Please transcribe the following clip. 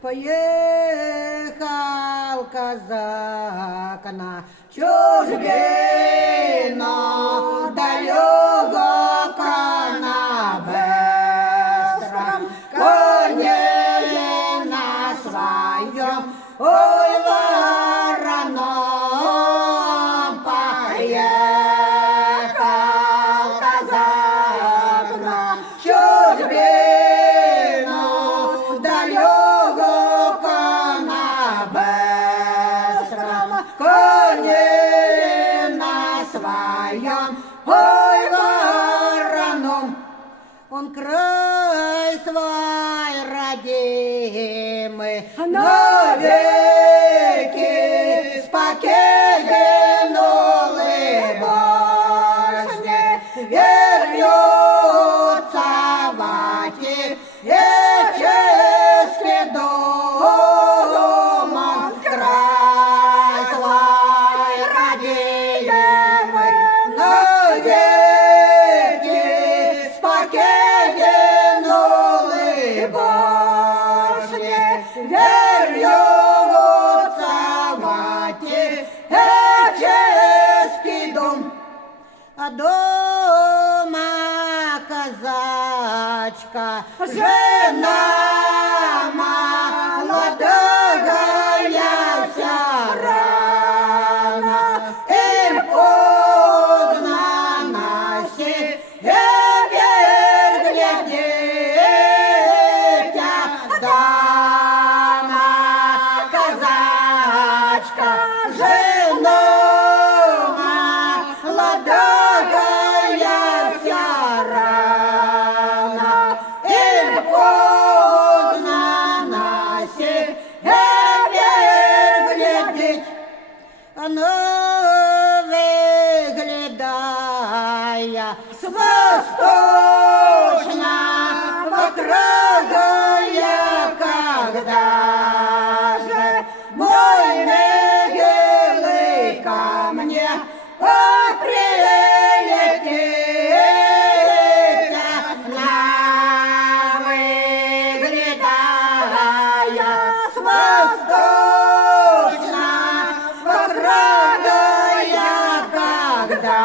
Поехал казак на чужбину, далеко на быстром коне на своем, ой, вороном поехал казак на чужбину, далеко на быстром коне на своем, ой, вороном. Он край свой родимый навеки спокоен улыбашне, вернется в отеческий дом. Он край свой родимый навеки спокоен улыбашне, вернется в отеческий дом. А дома казачка, жена молодая вся рано, им поздно на север глядеть, а дама казачка, жена молодая вся рано, им поздно на север глядеть. Оно выглядая с восточного края, когда же мой милый ко мне прилетит, на выглядая с восточного края, когда